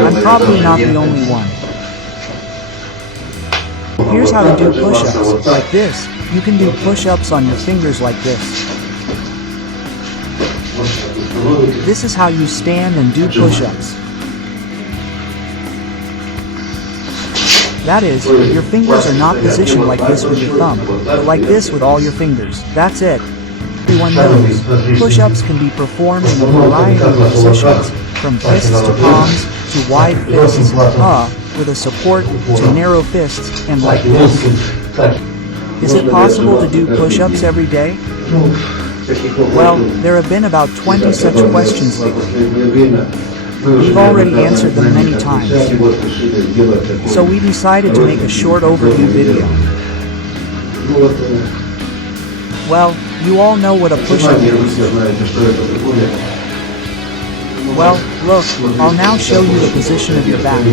I'm probably not the only one. Here's how to do push-ups, like this. You can do push-ups on your fingers like this. This is how you stand and do push-ups. That is, your fingers are not positioned like this with your thumb, but like this with all your fingers. That's it. Everyone knows. Push-ups can be performed in a variety of positions, from fists to palms, to wide fists, with a support, to narrow fists, and like this. Is it possible to do push-ups every day? Well, there have been about 20 such questions lately. We've already answered them many times. So we decided to make a short overview video. Well, you all know what a push-up is. Well, look, I'll now show you the position of your back.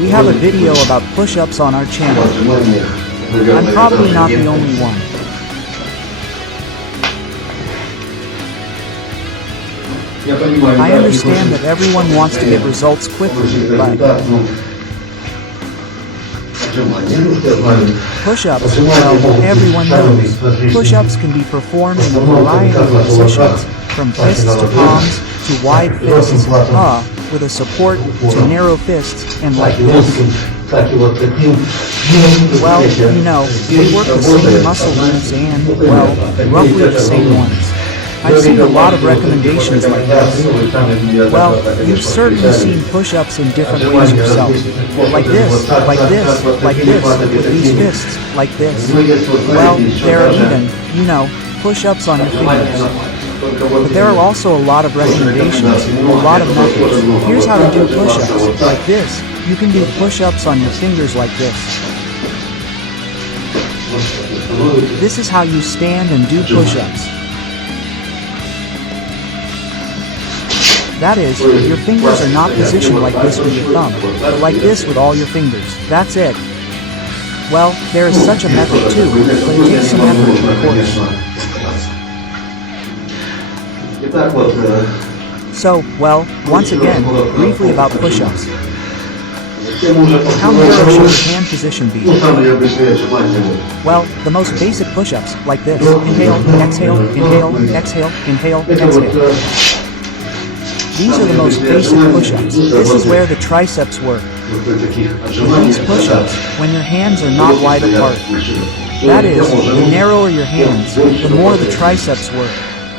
We have a video about push-ups on our channel. I'm probably not the only one. I understand that everyone wants to get results quickly, but push-ups, well, everyone knows. Push-ups can be performed in a variety of positions, from fists to palms, to wide fists, with a support, to narrow fists, and like this. Well, you know, we work the same muscle groups and, well, roughly the same ones. I've seen a lot of recommendations like this. Well, you've certainly seen push-ups in different ways yourself. Like this, like this, like this, with these fists, like this. Well, there are even, you know, push-ups on your fingers. But there are also a lot of recommendations, a lot of methods. Here's how to do push-ups, like this. You can do push-ups on your fingers like this. This is how you stand and do push-ups. That is, your fingers are not positioned like this with your thumb, but like this with all your fingers. That's it. Well, there is such a method too, but it takes some effort, of course. So, well, once again, briefly about push-ups. How narrow should the hand position be? Well, the most basic push-ups, like this. Inhale, exhale, inhale, exhale, inhale, exhale. These are the most basic push-ups. This is where the triceps work. With these push-ups, when your hands are not wide apart. That is, the narrower your hands, the more the triceps work.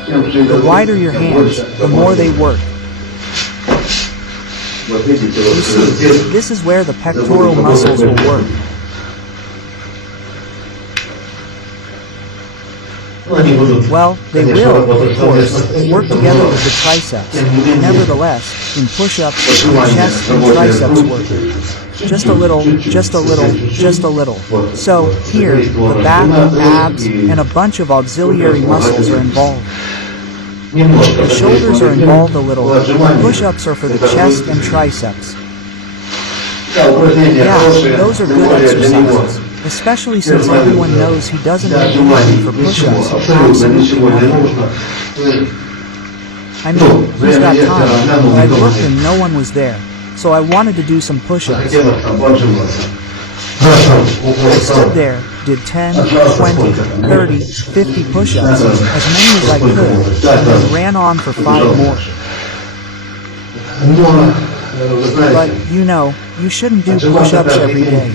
The wider your hands, the more they work. You see, this is where the pectoral muscles will work. Well, they will, of course, work together with the triceps. Nevertheless, in push-ups, the chest and triceps work. Just a little, just a little, just a little. So, here, the back, abs, and a bunch of auxiliary muscles are involved. The shoulders are involved a little. Push-ups are for the chest and triceps. Yeah, those are good exercises. Especially since everyone knows he doesn't need anything for push-ups. Absolutely nothing. I mean, he's got time, but I looked and no one was there, so I wanted to do some push-ups. I stood there, did 10, 20, 30, 50 push-ups, as many as I could, and then ran on for 5 more. But, you know, you shouldn't do push-ups every day.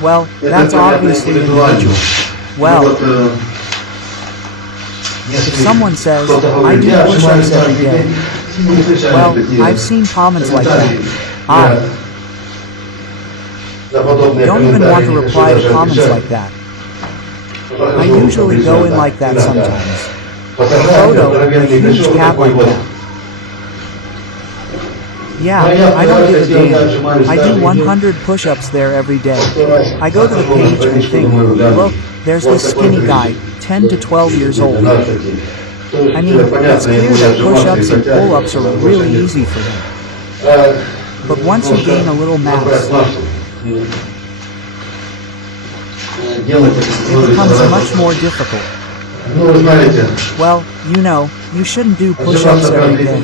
Well, that's obviously individual. Well, if someone says, I do push-ups every day, well, I've seen comments like that. I don't even want to reply to comments like that. I usually go in like that sometimes. A photo, a huge cat like that. Yeah, I don't give a damn. I do 100 push-ups there every day. I go to the page and think, look, there's this skinny guy, 10 to 12 years old. I mean, it's clear that push-ups and pull-ups are really easy for him. But once you gain a little mass, it becomes much more difficult. Well, you know, You shouldn't do push-ups every day.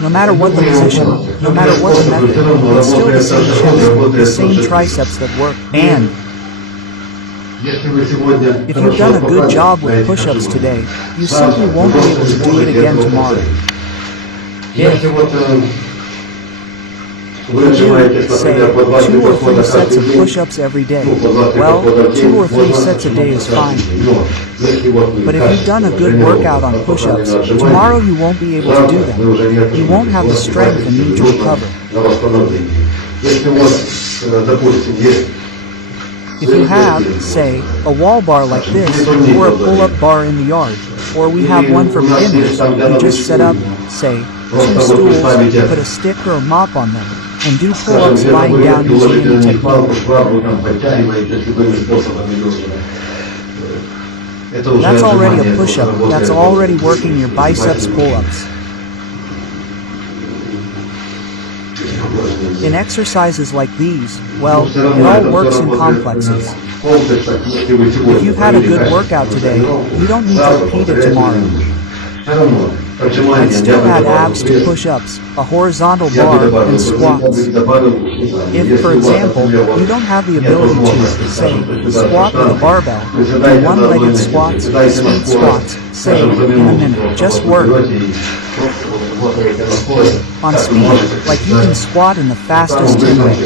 No matter what the position, no matter what the method, it's still the same chest, the same triceps that work. And if you've done a good job with push-ups today, you simply won't be able to do it again tomorrow. If you do, say, 2 or 3 sets of push-ups every day, well, 2 or 3 sets a day is fine. But if you've done a good workout on push-ups, tomorrow you won't be able to do them. You won't have the strength and need to recover. If you have, say, a wall bar like this, or a pull-up bar in the yard, or we have one for beginners, you just set up, say, 2 stools, put a stick or a mop on them, and do pull-ups lying down using any technique. That's already a push-up, that's already working your biceps pull-ups. In exercises like these, well, it all works in complexes. If you've had a good workout today, you don't need to repeat it tomorrow. I'd still add abs to push-ups, a horizontal bar, and squats. If, for example, you don't have the ability to, say, squat with a barbell, do one-legged squats, speed squats, say, in a minute. Just work on speed, like you can squat in the fastest way.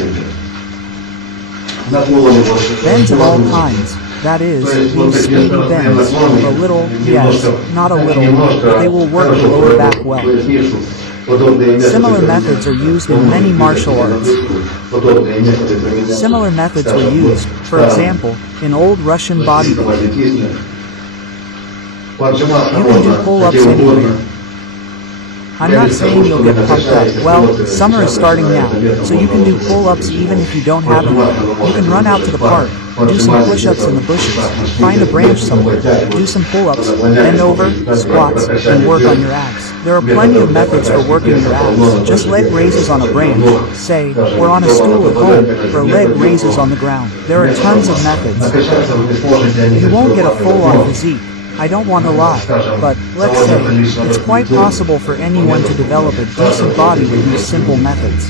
Bends of all kinds. That is, these speedy bends, a little, yes, not a little, but they will work the lower back well. Similar methods are used in many martial arts. Similar methods were used, for example, in old Russian bodyweight. You can do pull-ups anywhere. I'm not saying you'll get pumped up. Well, summer is starting now, so you can do pull-ups even if you don't have any. You can run out to the park, do some push-ups in the bushes, find a branch somewhere, do some pull-ups, bend over, squats, and work on your abs. There are plenty of methods for working your abs. Just leg raises on a branch, say, or on a stool at home, or leg raises on the ground. There are tons of methods. You won't get a full-on physique. I don't want to lie, but, let's say, it's quite possible for anyone to develop a decent body with these simple methods.